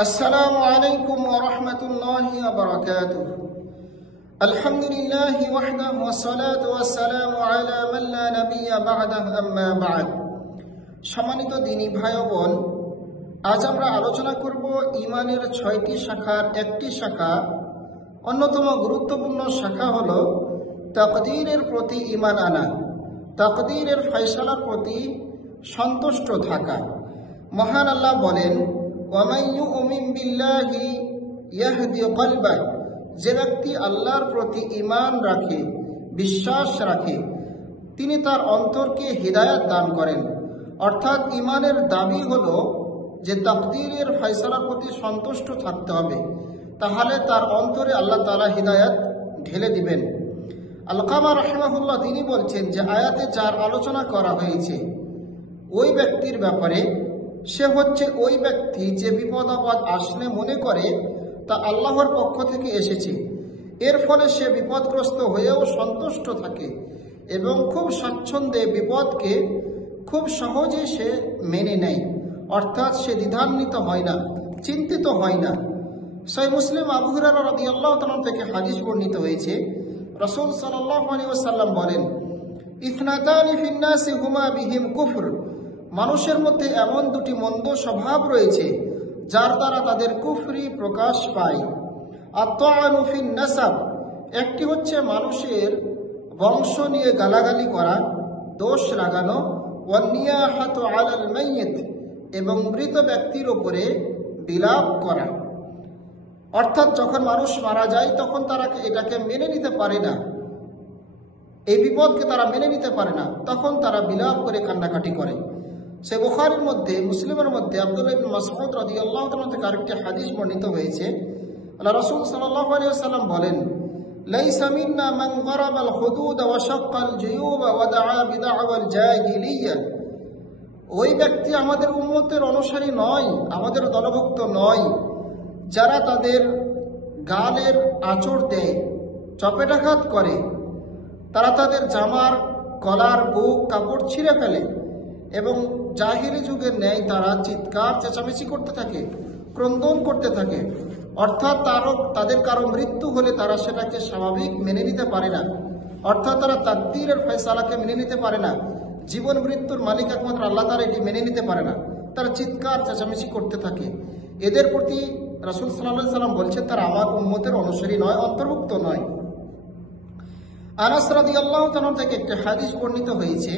السلام عليكم ورحمة الله وبركاته. الحمد لله وحده والصلاة والسلام على من لا نبي بعده أما بعد. সম্মানিত দ্বীনী ভাই ও বোন, আজ আমরা আলোচনা করব ঈমানের ৬টি শাখার একটি শাখা, অন্যতম গুরুত্বপূর্ণ শাখা হলো তাকদীরের প্রতি ঈমান আনা, তাকদীরের ফয়সালার প্রতি সন্তুষ্ট থাকা। মহান আল্লাহ বলেন, ওয়ামান ইউমিন বিল্লাহি ইয়াহদি কলবাহ, যে ব্যক্তি আল্লাহর প্রতি ঈমান রাখে, বিশ্বাস রাখে, তিনি তার অন্তরকে হিদায়াত দান করেন। অর্থাৎ ঈমানের দাবি হলো যে তাকদীরের ফয়সালার প্রতি সন্তুষ্ট থাকতে হবে, তাহলে তার অন্তরে আল্লাহ তাআলা হিদায়াত ঢেলে দিবেন। আল-কামা রাহিমাহুল্লাহ তিনি বলছেন যে আয়াতে যার আলোচনা করা হয়েছে ওই ব্যক্তির ব্যাপারে, সে হচ্ছে ওই ব্যক্তি যে বিপদ আপদ আসলে মনে করে তা আল্লাহর পক্ষ থেকে এসেছে, এর ফলে সে বিপদগ্রস্ত হয়েও সন্তুষ্ট থাকে এবং খুব স্বাচ্ছন্দ্যে বিপদকে খুব সহজে সে মেনে নেয়। অর্থাৎ সে দ্বিধান্বিত হয় না, চিন্তিত হয় না। সহিহ মুসলিম আবু হুরায়রা রাদিয়াল্লাহু তাআলা থেকে হাদিস বর্ণিত হয়েছে, রাসূল সাল্লাল্লাহু আলাইহি ওয়াসাল্লাম বলেন, ইথনাতানি ফিন নাসি হুমা বিহিম কুফর, মানুষের মধ্যে এমন দুটি মন্দ স্বভাব রয়েছে যার দ্বারা তাদের কুফরি প্রকাশ পায়। আত-তাআনু ফিন নাসাব, একটি হচ্ছে মানুষের বংশ নিয়ে গালাগালি করা, দোষ লাগানো, ওয়ান নিয়াহাতু আলাল মাইয়িত, এবং মৃত ব্যক্তির উপরে বিলাপ করা। অর্থাৎ যখন মানুষ মারা যায় তখন তারা এটাকে মেনে নিতে পারে না, এই বিপদকে তারা মেনে নিতে পারে না, তখন তারা বিলাপ করে কান্নাকাটি করে। সে বুখারীর মধ্যে, মুসলিমের মধ্যে আব্দুল্লাহ ইবনে মাসউদ রাদিয়াল্লাহু তাআলা থেকে আরেকটি হাদিস বর্ণিত হয়েছে। আল্লাহ রাসূল সাল্লাল্লাহু আলাইহি ওয়াসাল্লাম বলেন, লাইসা মিন্না মান দারাবাল হুদুদ ওয়া শাক্কাল জুয়ুব ওয়া দাআ বিদাওয়াল জাহিলিয়্যাহ, ওই ব্যক্তি আমাদের উম্মতের অনুসারী নয়, আমাদের দলভুক্ত নয়, যারা তাদের গালের আঁচড় দেয়, চপেটাঘাত করে, তারা তাদের জামার গলার বুক কাপড় ছিঁড়ে ফেলে এবং জাহিলি যুগের ন্যায় তারা চিৎকার চেঁচামেচি করতে থাকে, ক্রন্দন করতে থাকে। অর্থাৎ তাদের কারো মৃত্যু হলে তারা সেটাকে স্বাভাবিক মেনে নিতে পারে না, অর্থাৎ তারা তাকদীরের ফয়সালাকে মেনে নিতে পারে না। জীবন মৃত্যুর মালিক একমাত্র আল্লাহ তাআলা, এটি মেনে নিতে পারে না, তারা চিৎকার চেঁচামেচি করতে থাকে। এদের প্রতি রাসূল সাল্লাল্লাহু আলাইহি ওয়াসাল্লাম বলছেন তারা আমার উম্মতের অনুসারী নয়, অন্তর্ভুক্ত নয়। আনাস রাদিয়াল্লাহু তাআলা থেকে একটি হাদিস বর্ণিত হয়েছে,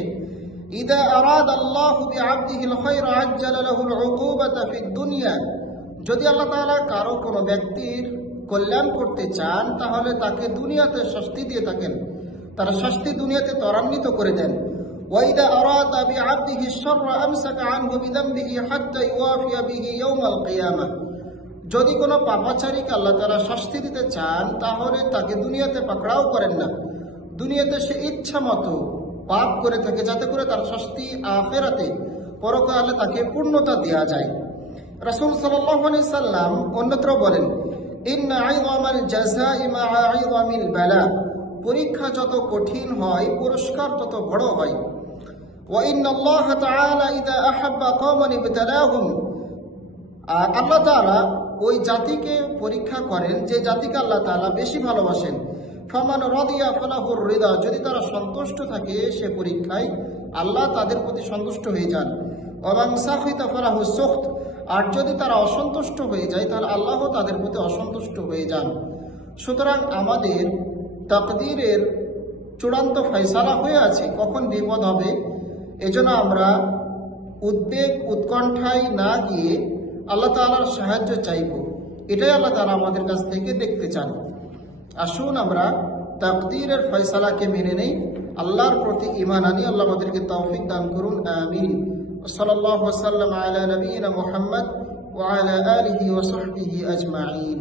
ইদা আরাদাল্লাহু বিআবদিহিল খায়রা আজ্জালা লাহুল উকুবাতা ফিদ দুনিয়া, যদি আল্লাহ তাআলা কারো কোনো ব্যক্তির কল্যাণ করতে চান তাহলে তাকে দুনিয়াতে শাস্তি দিয়ে থাকেন, তার শাস্তি দুনিয়াতে ত্বরান্বিত করে দেন। ওয়া ইদা আরাদা বিআবদিহিশ শাররা আমসাকা আনহু বিযামবিহি হাত্তা ইওয়াফিয়া বিহি ইয়াওমাল কিয়ামাহ, যদি কোনো পাপাচারীকে আল্লাহ তাআলা শাস্তি দিতে চান তাহলে তাকে দুনিয়াতে পাকড়াও করেন না, দুনিয়াতে সে ইচ্ছা মতো পাপ করে থাকে যাতে করে তার শাস্তি আখিরাতে পরকালে তাকে পূর্ণতা দেয়া যায়। রাসূল সাল্লাল্লাহু আলাইহি সাল্লাম অন্যত্র বলেন, ইন্না আইযামাল জাযাই মা'a আইযামিল বালা, পরীক্ষা যত কঠিন হয় পুরস্কার তত বড় হয়। ওয়া ইন্নাল্লাহ তাআলা ইযা আহাব্বা কওমান ইবতালাহুম, আল্লাহ তাআলা ওই জাতিকে পরীক্ষা করেন যে জাতিকে আল্লাহ তাআলা বেশি ভালোবাসেন। ফামান রাদিয়া ফালাহুর রিদা, যদি তারা সন্তুষ্ট থাকে সে পরীক্ষায় আল্লাহ তাদের প্রতি সন্তুষ্ট হয়ে যান। ওয়া মান সাখিতা ফালাহুস সুখত, আর যদি তারা অসন্তুষ্ট হয়ে যায় তাহলে আল্লাহ তাদের প্রতি অসন্তুষ্ট হয়ে যান। সুতরাং আমাদের তাকদীরের চূড়ান্ত ফয়সালা হয়ে আছে কখন বিপদ হবে, এজন্য আমরা উদ্বেগ উৎকণ্ঠায় না গিয়ে আল্লাহ তাআলার সাহায্য চাইব, এটাই আল্লাহ তাআলা আমাদের কাছ থেকে দেখতে চান। আসুন আমরা তাকদীরের ফয়সালাকে মেনে নেই, আল্লাহর প্রতি ঈমান আনি। আল্লাহ আমাদেরকে তৌফিক দান করুন, আমিন। সাল্লাল্লাহু ওয়া সাল্লাম আলা নবিয়িনা মুহাম্মদ ওয়া আলা আলিহি ওয়া সাহবিহি আজমাইন।